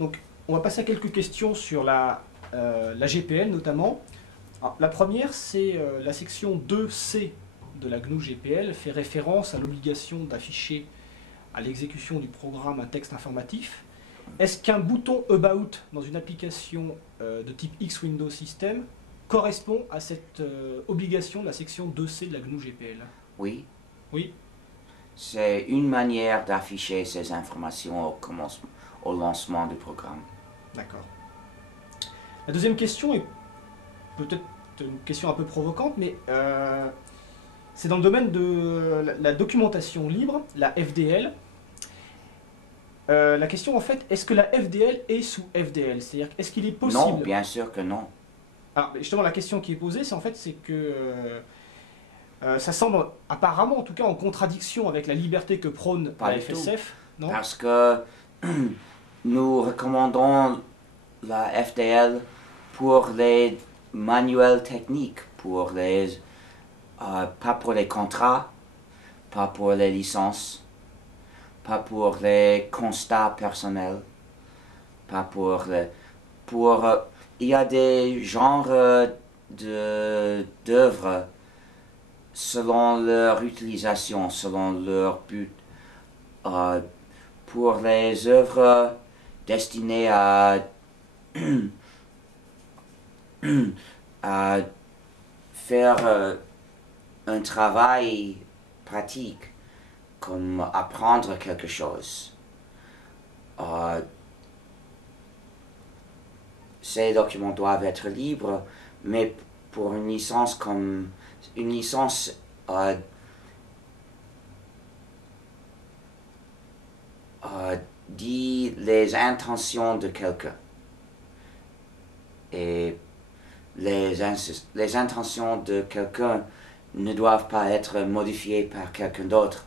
Donc, on va passer à quelques questions sur la GPL notamment. Alors, la première, c'est la section 2C de la GNU GPL fait référence à l'obligation d'afficher à l'exécution du programme un texte informatif. Est-ce qu'un bouton About dans une application de type X Windows System correspond à cette obligation de la section 2C de la GNU GPL? Oui, Oui. c'est une manière d'afficher ces informations au lancement du programme. D'accord. La deuxième question est peut-être une question un peu provocante, mais c'est dans le domaine de la documentation libre, la FDL. La question en fait, est-ce que la FDL est sous FDL? C'est-à-dire, est-ce qu'il est possible... Non, bien sûr que non. Alors, justement, la question qui est posée, c'est en fait, c'est que ça semble apparemment, en tout cas, en contradiction avec la liberté que prône Pas la du tout. FSF, non? Parce que nous recommandons la FDL pour les manuels techniques, pas pour les contrats, pas pour les licences, pas pour les constats personnels, pas pour les... il y a des genres d'œuvres selon leur utilisation, selon leur but. Pour les œuvres destinées à faire un travail pratique, comme apprendre quelque chose. Ces documents doivent être libres, mais pour une licence comme une licence dit les intentions de quelqu'un. Et les intentions de quelqu'un ne doivent pas être modifiées par quelqu'un d'autre.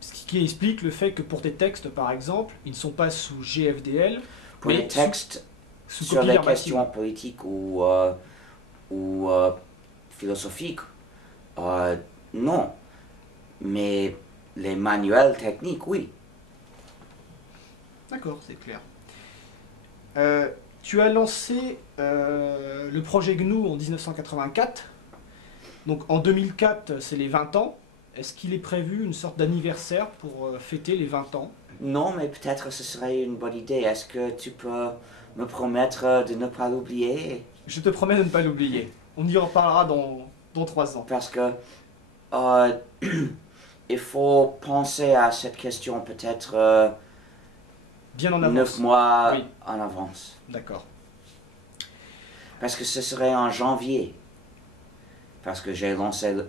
Ce qui explique le fait que pour des textes, par exemple, ils ne sont pas sous GFDL, Pour les textes sous sur copie les verbatim. questions politiques ou philosophiques, non. Mais les manuels techniques, oui. D'accord, c'est clair. Tu as lancé le projet GNU en 1984. Donc en 2004, c'est les 20 ans. Est-ce qu'il est prévu une sorte d'anniversaire pour fêter les 20 ans? Non, mais peut-être ce serait une bonne idée. Est-ce que tu peux me promettre de ne pas l'oublier? Je te promets de ne pas l'oublier. On y en parlera dans 3 ans. Parce que il faut penser à cette question peut-être Bien en avance. 9 mois Oui. en avance. D'accord. Parce que ce serait en janvier. Parce que j'ai lancé le...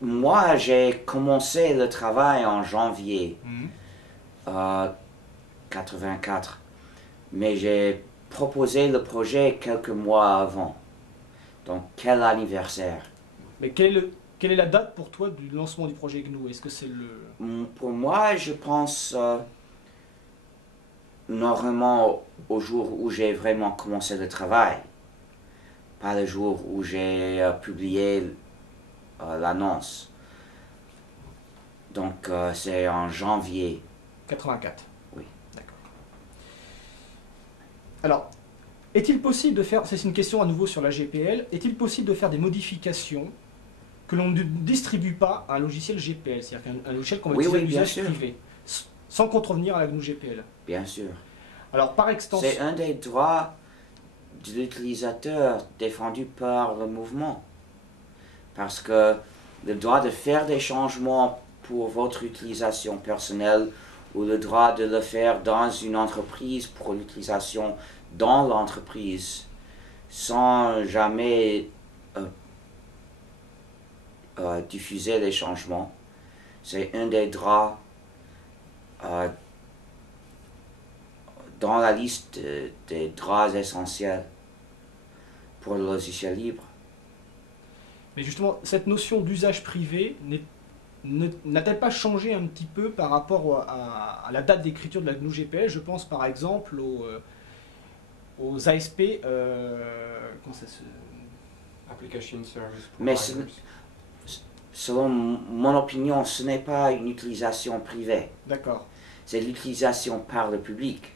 moi, j'ai commencé le travail en janvier 84. Mais j'ai proposé le projet quelques mois avant. Donc, quel anniversaire? Mais quelle est la date pour toi du lancement du projet GNU? Est-ce que c'est le... Pour moi, je pense normalement au jour où j'ai vraiment commencé le travail. Pas le jour où j'ai publié l'annonce. Donc, c'est en janvier. 84. Oui. D'accord. Alors, est-il possible de faire, c'est une question à nouveau sur la GPL, est-il possible de faire des modifications que l'on ne distribue pas à un logiciel GPL, c'est-à-dire qu'un logiciel qu'on va utiliser à l'usage privé, sans contrevenir à la GNU GPL? Bien sûr. Alors, par extension... C'est un des droits de l'utilisateur défendu par le mouvement. Parce que le droit de faire des changements pour votre utilisation personnelle ou le droit de le faire dans une entreprise pour l'utilisation dans l'entreprise sans jamais diffuser les changements, c'est un des droits dans la liste des droits essentiels pour le logiciel libre. Mais justement, cette notion d'usage privé n'a-t-elle pas changé un petit peu par rapport à la date d'écriture de la GNU GPL? Je pense par exemple aux ASP, comment ça se... Application Service Mais Providers. selon mon opinion, ce n'est pas une utilisation privée. D'accord. c'est l'utilisation par le public.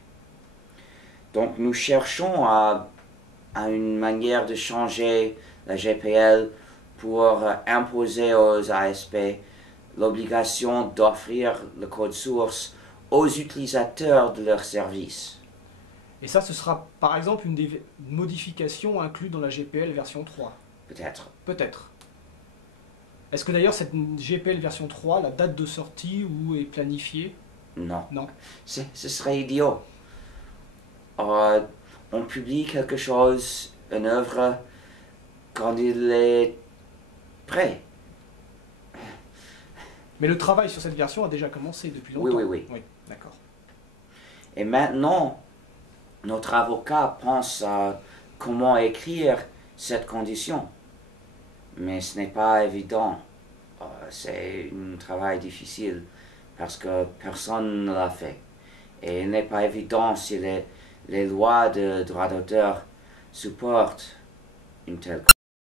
Donc nous cherchons à une manière de changer la GPL pour imposer aux ASP l'obligation d'offrir le code source aux utilisateurs de leur service. Et ça, ce sera par exemple une des modifications incluses dans la GPL version 3. Peut-être. Peut-être. Est-ce que d'ailleurs cette GPL version 3, la date de sortie ou est planifiée? Non. Non. Ce serait idiot. On publie quelque chose, une œuvre, quand il est prêt. Mais le travail sur cette version a déjà commencé depuis longtemps. Oui. Oui, d'accord. Et maintenant, notre avocat pense à comment écrire cette condition. Mais ce n'est pas évident. C'est un travail difficile parce que personne ne l'a fait. Et il n'est pas évident si les lois de droit d'auteur supportent une telle